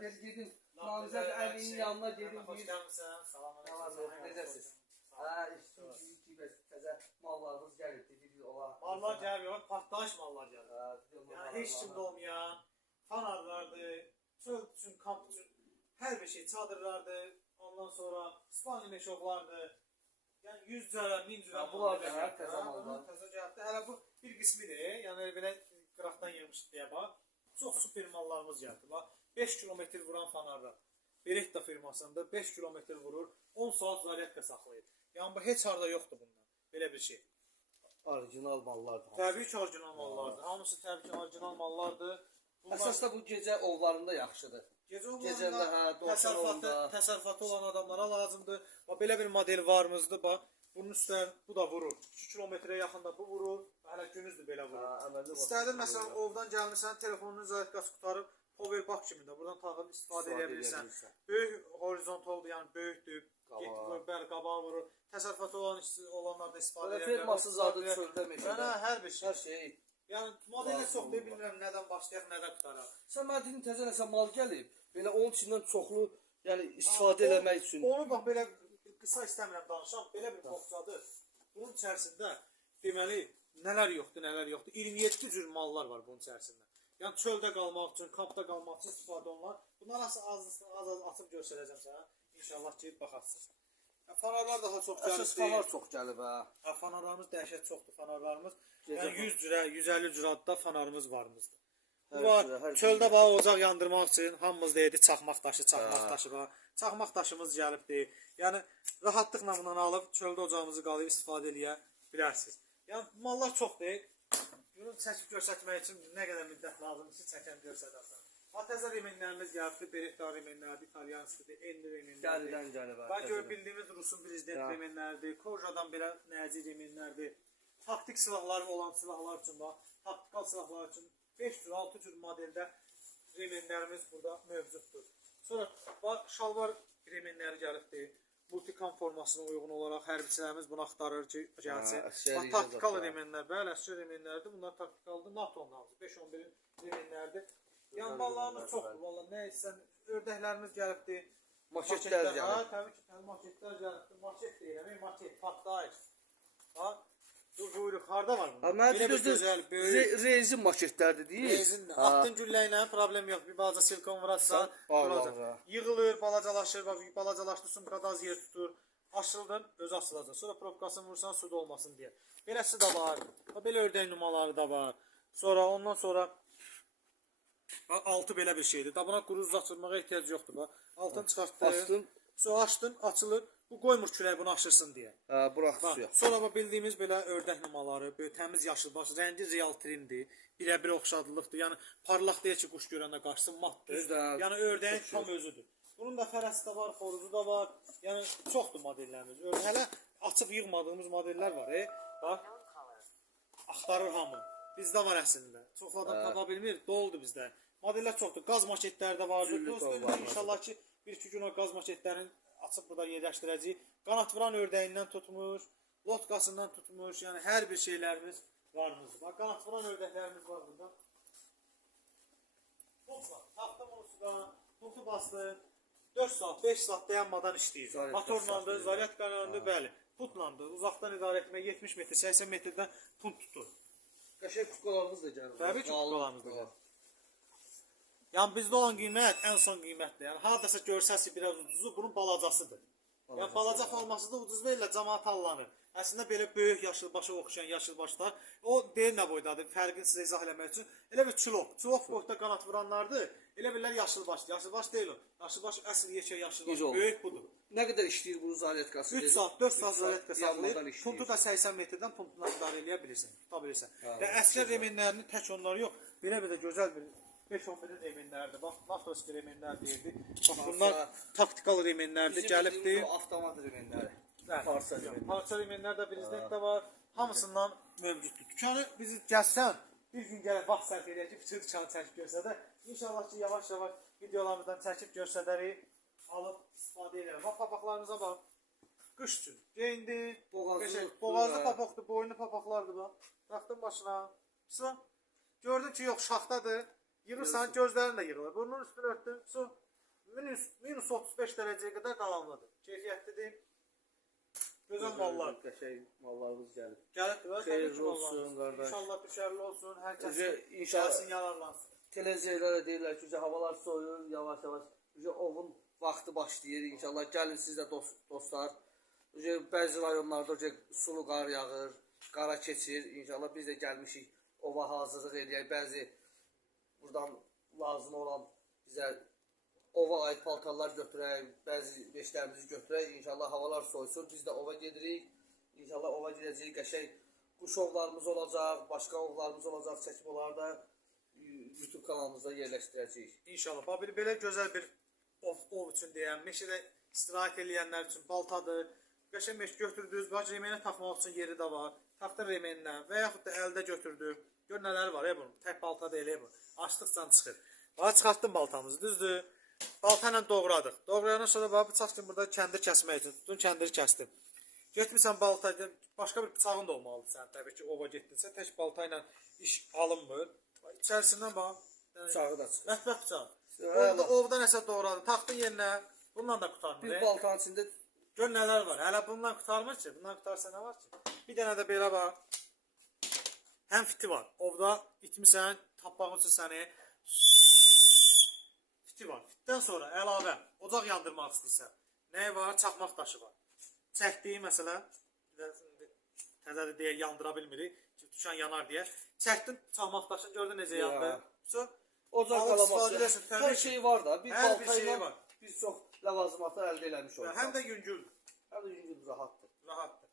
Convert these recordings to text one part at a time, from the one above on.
Dedi gedim namizəd əlinin yanına gedim. Hoş gəlmişsən. Salam aleyküm. Necəsiz? Ha, işte təzə mallarımız gəlib. Dedi ola. Mallar gəlmir, partlayış mallar gəlir. Yəni heç kimdə olmayan fanarlardır, çöl üçün, kamp üçün hər bir şey, çadırlardır. Ondan sonra İspanya meşoqlardır. Yəni 100 cürə, 1000 cürə bunlar da hər təzə mallar. Təzə gəldi. Hələ bu bir qismidir. Yəni belə qıraqdan yığmışıq deyə bax. Çox super mallarımız gəldi. Bax 5 kilometr vuran fanarlar. Beretta firmasında 5 kilometr vurur, 10 saat zaryatka saxlayır. Yəni bu heç harda yoxdur bundan. Belə bir şey. Orijinal mallardır. Təbii ki, orijinal mallardır. Hamısı təbii ki, orijinal mallardır. Əsas da bu gecə ovlarında yaxşıdır. Gecəndə təsərrüfatı olan adamlara lazımdır. Bax belə bir model varımızdır. Bax bunun üstə bu da vurur. 2 kilometrə yaxında bu vurur. Hələ günüzdür belə vurur. İstədin məsələn ovdan gəlmirsən, telefonunun zaryadkası qutarıb power bank kimi də buradan taxıb istifadə edə bilirsən. Böyük horizontaldır, yəni böyükdür. Bəli, qabağa vurur. Təsərrüfatı olanlar da istifadə edə bilər. Firması zadı çöldə meşədə. Hər bir şey. Hər şey. Yəni modelə çox deyə bilmirəm nədən başlayaq, nədən qutaraq. Sən mənə dedin təzə nəsə mal gəlib. Belə onun içindən çoxlu, yəni istifadə eləmək üçün. Onu bax belə qısa istəmirəm danışam. Belə bir boxsadır. Bunun içərisində deməli nələr yoxdur, nələr yoxdur. 27 cür mallar var bunun içərisində. Yəni çöldə qalmaq üçün, kampda qalmaq üçün istifadə olunan. Bunlar az açıb göstərəcəm sənə. İnşallah ki baxarsınız. Fanarlar daha çox gəlib. Əsas fanar çox gəlib ha. Fanarlarımız dəhşət çoxdur fanarlarımız. Yəni 100 cürə, 150 cürə adda fanarımız varımızdır. Bu var, çöldə bax ocaq yandırmaq üçün hamımız deyirdi çaxmaq daşı, çaxmaq daşı var. Çaxmaq daşımız gəlibdir. Yəni rahatlıqla bundan alıb çöldə ocağımızı qalıb istifadə eləyə bilərsiniz. Yəni mallar çoxdur. Bunu çəkib göstərmək üçün nə qədər müddət lazımdır çəkən göstərərsən. Təzə remenlərimiz gəlibdir, Beretta remenlərdir, İtalyanskıdır, Endi remenlərdir. Gəldən gəlib. Bəlkə bildiyimiz Rusun prezident remenlərdir, Kojadan belə nəzi remenlərdir. Taktik silahları olan silahlar üçün bax, taktikal silahlar üçün 5 cür, 6 cür modeldə remenlərimiz burada mövcuddur. Sonra bax, şalvar remenləri gəlibdir. Multicam formasına uyğun olaraq hərbiçilərimiz bunu axtarır ki, gəlsin. Bax, taktikal remenlər, bəli, əsgər remenlərdir. Bunlar taktikaldır, NATO-nun 5-11-in remenlərdir. Yəni mallarımız çoxdur, valla nə etsən, ördəklərimiz gəlibdir. Maşetlər gəlib. Təbii ki, maşetlər gəlibdir. Maşet deyirəm, maşet, partlayış. Bax, buyuruq, harada var mı? Mənə deyirsən, rezin maşetlərdir deyil. Rezindir. Atdın gülləylə problem yox, bir balaca silikon vurarsan, yığılır, balacalaşır, balacalaşdı, sumkada az yer tutur. Açıldın, özü açılacaq. Sonra probkasını vursan, su da olmasın deyə. Beləsi də var, belə ördək numaları da var. Sonra, ondan sonra altı belə bir şeydir. Da buna quru uzatılmağa ehtiyac yoxdur. Bax, altını çıxartdın, sonra açdın, açılır. Bu qoymur külək bunu aşırsın deyə. Burax suya. Sonra bildiyimiz belə ördək numaları, böyle təmiz yaşılbaş, rəngi real trimdir. Birə-bir oxşadılıqdır. Yəni parlaq deyə ki, quş görəndə qaçsın, matdır. Yəni ördəyin tam özüdür. Bunun da fərəsi də var, xoruzu da var. Yəni çoxdur modellərimiz. Hələ açıb yığmadığımız modellər var. Bax, axtarır hamı. Bizdə var əslində. Çox adam tapa bilmir, doludur bizdə. Modellər çoxdur. Qaz maketləri də vardır. İnşallah ki, bir-iki gün o qaz maketlərini açıb burada yerləşdirəcəyik. Qanat vuran ördəyindən tutmuş, lotkasından tutmuş, yəni hər bir şeylərimiz varımız. Bax, qanat vuran ördəklərimiz var burada. Pump var. Taxtım onu sudan, pumpu bastı. 4 saat, 5 saat dayanmadan işləyir. Motorlandır, zaryadkanlandır, bəli. Putlandır. Uzaqdan idarə etmək 70 metr, 80 metrdən punt tutur. Qəşəng kutqalarımız da gəlir. Təbii ki, kutqalarımız da gəlir. Yəni bizdə olan qiymət ən son qiymətdir. Yəni hardasa görsəsi biraz ucuzu bunun balacasıdır. Yəni balaca forması da ucuz verirlər, cəmaət allanır. Əslində belə böyük yaşılbaşa oxşayan yaşılbaşlar o deyir nə boydadır, fərqini sizə izah eləmək üçün. Elə bir çulok. Çulok boyda qanat vuranlardır. Elə bilirlər yaşılbaş. Yaşılbaş deyil o. Yaşılbaş əsl yekə yaşılbaş. Böyük budur. Nə qədər işləyir bunun zaryatkası? 3 saat, 4 saat zaryatka saxlayır. Puntu da 80 metrdən puntuna idarə eləyə bilirsən, tuta bilirsən. Və əsgər remenlərinin tək onları yox, belə bir də gözəl bir 5-11 remenlərdir. Bax, NATO remenlər deyirdi. Bax, bunlar taktikal remenlərdir, gəlibdir. Avtomat remenləri. Parça remenlər də prezidentdə var. Hamısından mövcuddur. Dükkanı bizi gəlsən, bir gün gələk vaxt sərf edək ki, bütün dükkanı çəkib göstərdə. İnşallah ki, yavaş-yavaş videolarımızdan çəkib göstərərik, alıb istifadə edərik. Bax, papaqlarımıza bax. Qış üçün geyindi. Boğazlı papaqdır, boynu papaqlardır bax. Taxtın başına. Su. Gördün ki, yox, şaxtadır. Yığırsan, gözlərin də yığılır. Burnun üstünü örtdün, su. minus 35 dərəcəyə qədər davamlıdır. Keyfiyyətlidir. Gözəl mallar. Qəşəng mallarımız gəlir. Gəlib və Xeyirli olsun qardaş. İnşallah düşərli olsun. Hər kəs İnşallah yararlansın. televizorlara deyirlər ki, havalar soyuyur, yavaş-yavaş. Ovun vaxtı başlayır. İnşallah gəlin siz də dostlar. Bəzi rayonlarda sulu qar yağır, qara keçir. İnşallah biz də gəlmişik ova hazırlıq eləyək. Bəzi buradan lazım olan bizə ova aid paltarlar götürək, bəzi beşlərimizi götürək. İnşallah havalar soysun, biz də ova gedirik. İnşallah ova gedəcəyik, qəşəng quş ovlarımız olacaq, başqa ovlarımız olacaq, çəkim onları da YouTube kanalımızda yerləşdirəcəyik. İnşallah. Belə gözəl bir ov üçün deyəm, meşədə istirahət eləyənlər üçün baltadır. Qəşəng meş götürdünüz, bax remenə taxmaq üçün yeri də var. Taxtın remenlə və yaxud da əldə götürdüm. Gör nələr var bunun. Tək balta deyil bu. Açdıqca çıxır. Bax çıxartdım baltamızı, düzdür? Balta ilə doğradıq. Doğrayandan sonra bax bıçaq kimi burada kəndir kəsmək üçün tutdum, kəndiri kəsdim. Getmirsən balta, başqa bir bıçağın da olmalıdır sən. Təbii ki, ova getdinsə tək balta ilə iş alınmır. İçərisindən bax, bıçağı da çıxır. Mətbəx bıçağı. Ovda nəsə doğradın, taxtın yerinə. Bununla da qurtarmır. Bir baltanın içində gör nələr var. Hələ bundan qurtarmır ki. Bundan qurtarsa nə var ki? Bir dənə də belə bax. Həm fiti var. Ovda itmisən, tapmaq üçün səni fiti var. Fitdən sonra əlavə ocaq yandırmaq istəyirsən. Nəyi var? Çaxmaq daşı var. Çəkdiyi məsələn, təzədə deyə yandıra bilmirik. Düşən yanar deyə. Çəkdin çaxmaq daşını gördün necə yandı. Ocaq qalaması. Hər şey var da. Bir balta ilə biz çox ləvazimatı əldə eləmiş oluruz. Həm də yüngüldür. Həm də yüngüldür, rahatdır. Rahatdır.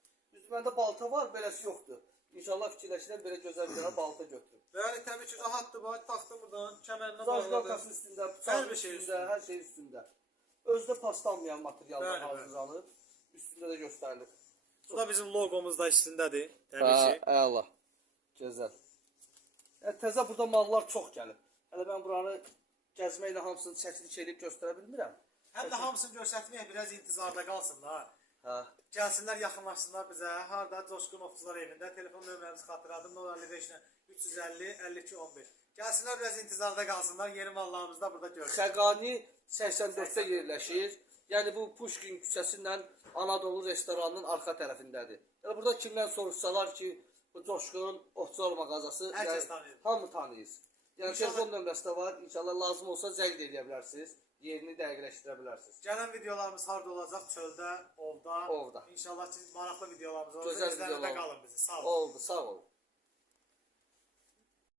Məndə balta var, beləsi yoxdur. İnşallah fikirləşirəm belə gözəl bir dənə balta götürüm. Bəli, təbii ki, rahatdır. Bax, taxtım buradan, kəmərinə bağladım. Üstündə, bıçağın üstündə, hər şey üstündə. Özdə paslanmayan materiallar hazırlanıb, üstündə də göstərilir. Bu da bizim loqomuz da üstündədir, təbii ki. Əla, gözəl. Təzə burada mallar çox gəlir. Hələ mən buranı gəzməklə hamısını çəkilik edib göstərə bilmirəm. Həm də hamısını göstərməyək, biraz intizarda qalsınlar. Hə. Gəlsinlər, yaxınlaşsınlar bizə. Harda Coşqun Ovçular evində. Telefon nömrəmizi xatırladım. 055 350 52 15. Gəlsinlər, biraz intizarda qalsınlar. Yeni mallarımızı da burada görürük. Xəqani 84-də yerləşir. Yəni bu Puşkin küçəsindən Anadolu restoranının arxa tərəfindədir. Yəni burada kimdən soruşsalar ki, bu Coşqun Ovçular mağazası, hər kəs tanıyır. Hamı tanıyır. Yəni telefon nömrəsi də var. İnşallah lazım olsa zəng edə bilərsiniz. Yerini dəqiqləşdirə bilərsiniz. Gələn videolarımız harda olacaq? Çöldə, ovda. Ovda. İnşallah ki, maraqlı videolarımız olacaq. Gözəl videolar. İzləməkdə qalın bizi. Sağ olun. Oldu, sağ olun.